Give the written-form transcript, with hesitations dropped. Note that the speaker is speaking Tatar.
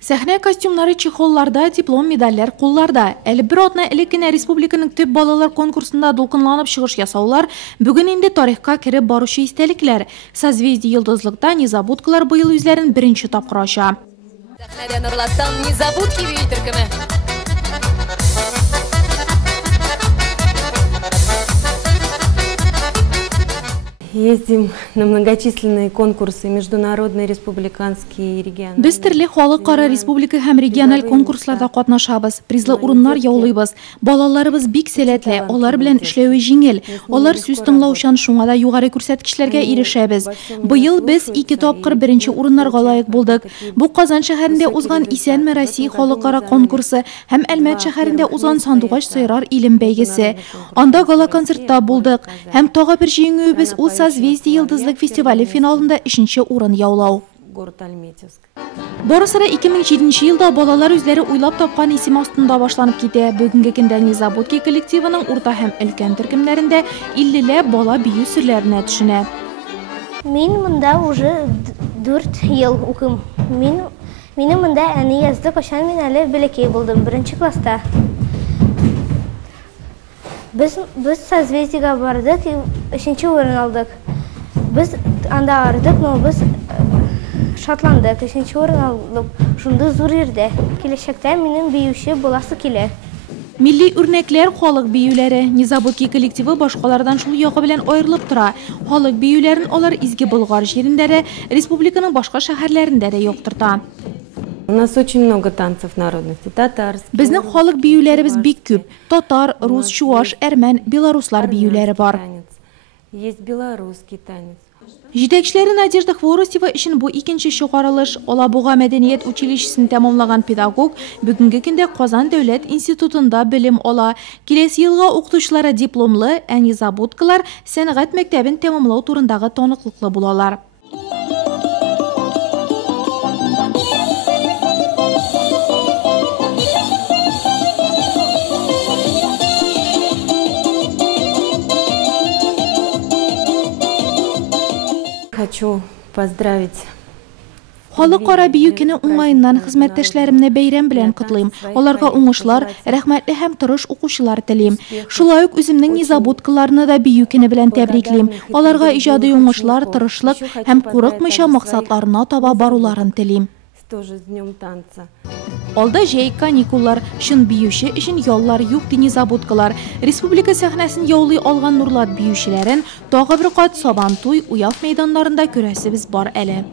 Сәхнә костюмнары чехолларда, диплом медальләр кулларда. Әле бер атна элек кенә республиканың төп балалар конкурсында дулкынланып чыгыш ясаулар бүген инде тарихка кереп баручы истәлекләр. Созвездие йолдызлыкта незабудкалар быел үзләрен беренче тапкыр ача. Ездим на многочисленные конкурсы, международные, республиканские и региональные. Без төрле халыкара республика һәм региональ конкурсларда катнашабыз, призлы урыннар яулыйбыз. Балаларыбыз бик сәләтле, алар белән эшләүе җиңел. Алар сүз тыңлаучан, шуңа да югары күрсәткечләргә ирешәбез. Быел без 2 тапкыр беренче урыннарга лаек булдык. Бу Казан шәһәрендә узган Исәнме Россия халыкара конкурсы һәм Әлмәт шәһәрендә узган Сандугач сыйрар илем бәйгесе. Анда гала концертта булдык һәм тагы бер җиңүебез ул Созвездие йолдызлык фестивале финалында 3нче урын яулау. Барысы да 2007 елда балалар үзләре уйлап тапкан исем астында башланып китә. Бүгенге көндә Незабудки коллективының урта һәм өлкән төркемнәрендә 50ләп бала бию серләренә төшенә. Мин монда уже 4 ел укыйм. Мине монда әни язды, кашан мин әле бәләкәй булдым, 1нче класста. Biz Созвездиега бардык, 3нче урын алдык. Biz анда ардык, но biz шатландык, 3нче урын алдык. Шунда зур ирдә. Киләчәктә минем биюче буласы килә. Милли үрнәкләр халык биюләре. Незабудки коллективы башкалардан шул ягы белән аерылып тора. Халык биюләрен алар изге Болгар җирендә дә, республиканың башка шәһәрләрендә дә яктырта. У нас очень много танцев народности. Татарский. Безнең халык биюләребез бик күп. Татар, рус, чуаш, әрмән, белоруслар биюләре бар. Есть белорусский танец. Җитәкчеләре Надежда Хворостева өчен бу икенче чыгарылыш. Алабуга мәдәният училищесын тәмамлаган педагог бүгенге көндә Казан дәүләт институтында белем ала. Киләсе елга укытучылары дипломлы, ә незабудкалар сәнгать мәктәбен тәмамлау турындагы таныклыклы булалар. Хочу поздравить. Халыкара бию көне уңайыннан хезмәттәшләремне бәйрәм белән котлыйм. Аларга уңышлар, рәхмәтле һәм тырыш укучылар телим. Шулай ук үземнең незабудкаларны да бию көне белән тәбриклим. Аларга иҗади уңышлар, тырышлык һәм курыкмыйча максатларына таба баруларын телим. Алда җәй каникуллар, шын биюче өчен яллар юк ди незабудкалар. Республика сәхнәсен яулый алган Нурлат биючеләрен тагы бер кат Сабантуй, Уяв мәйданнарында күрәсебез бар әле.